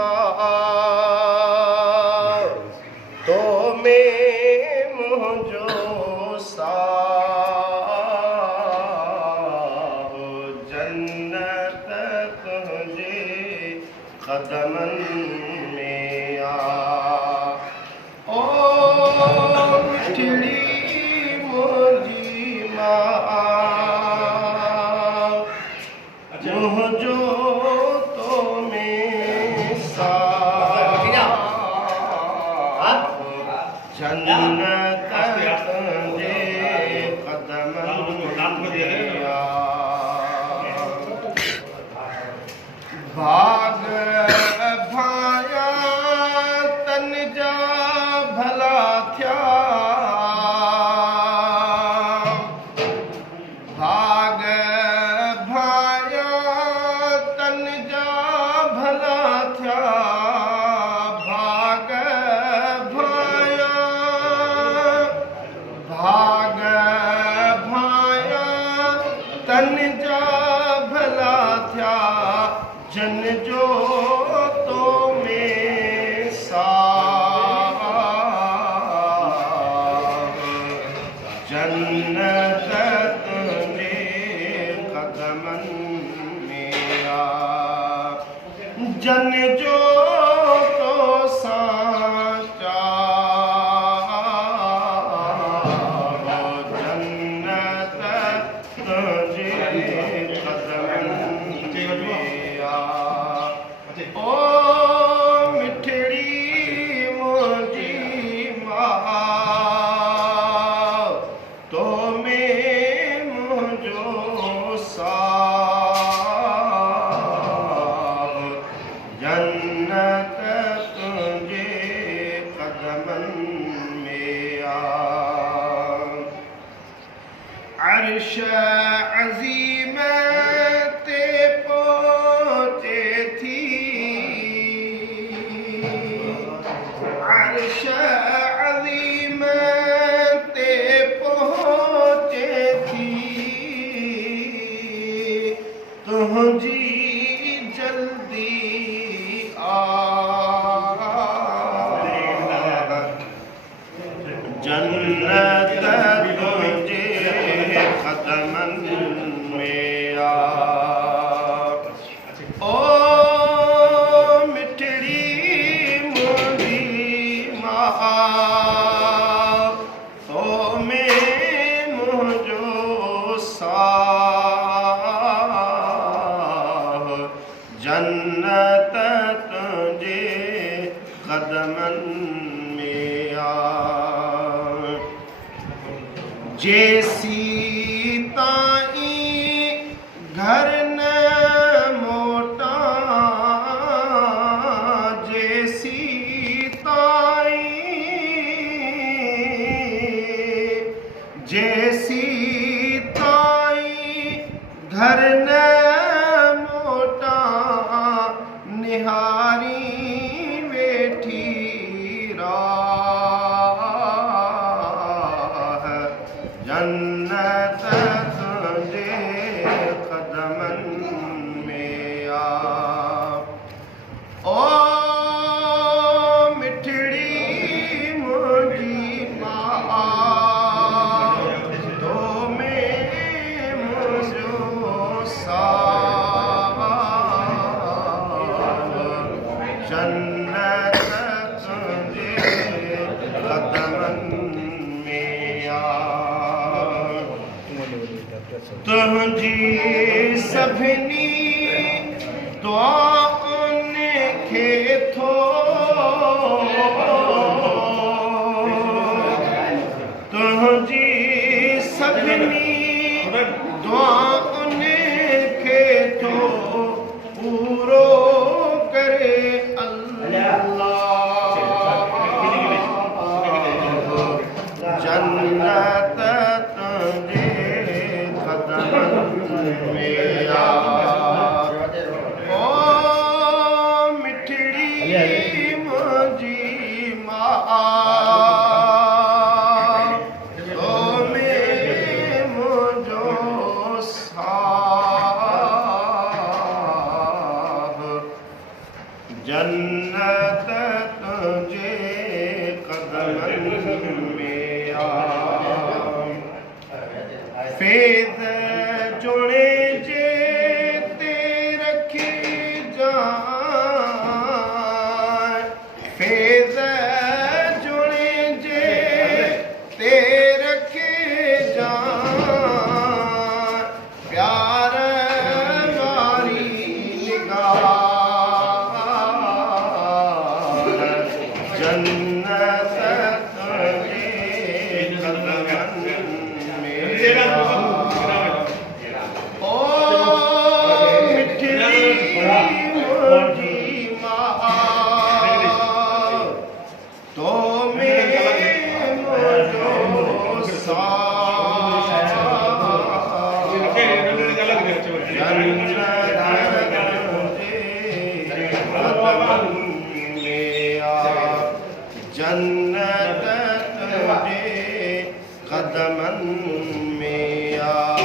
मां तो में मुंहिंजो साहो जन्नत तुंहिंजे क़दमनि में आ ओ मिठड़ी मुंहिंजी मां मुंहिंजो तो में साहो जन्नत तुंहिंजे क़दमनि में आ भाग भाया तन जा भला थिया भाग भाया तन जा भला थिया भाग भाया तन जा भला थिया जन जो तो में साहो जन्नत तुंहिंजे क़दमनि में आ जन जो तो साचा जन्नत तुंहिंजे क़दमनि में आ ओ मिठड़ी मुंहिंजी मां तो में मुंहिंजो साहो जन्नत तुंहिंजे क़दमनि में आ अर्श अज़ीम ते पहुंचे थी अर्श अज़ीम ते पहुंचे थी तुंहिंजी जल्दी आ जन्नत तुंहिंजे क़दमनि में आ ओ मिठड़ी मुंहिंजी मां तो में मुंहिंजो साहो जन्नत तुंहिंजे क़दमनि में आ जेसी ताईं घर न मोटा जेसी ताईं घर न मोटा निहारी वेठी राह जन्नत तुंहिंजे क़दमनि में आ ओ मिठड़ी मुंहिंजी मां तो में मुंहिंजो साहो जन्नत तुंहिंजे क़दमनि में आ तुंहिंजी सभिनी दुआउनि खे थो तुंहिंजी सभिनी दुआउनि खे थो पूरो करे अल्लाह जन्नत तुंहिंजे क़दमनि में आ ओ मिठड़ी मुंहिंजी मां जन्नत तुझे कदमन में आ फेद जुड़े जे ते रखी जाए फेद जुड़े जे ते रखी जाए प्यार मारी निगाह जन्नत तुझे कदमन में ओ मिठी मुझी माँ तो में मुझो सा जन्नत तुझे कदमन में आ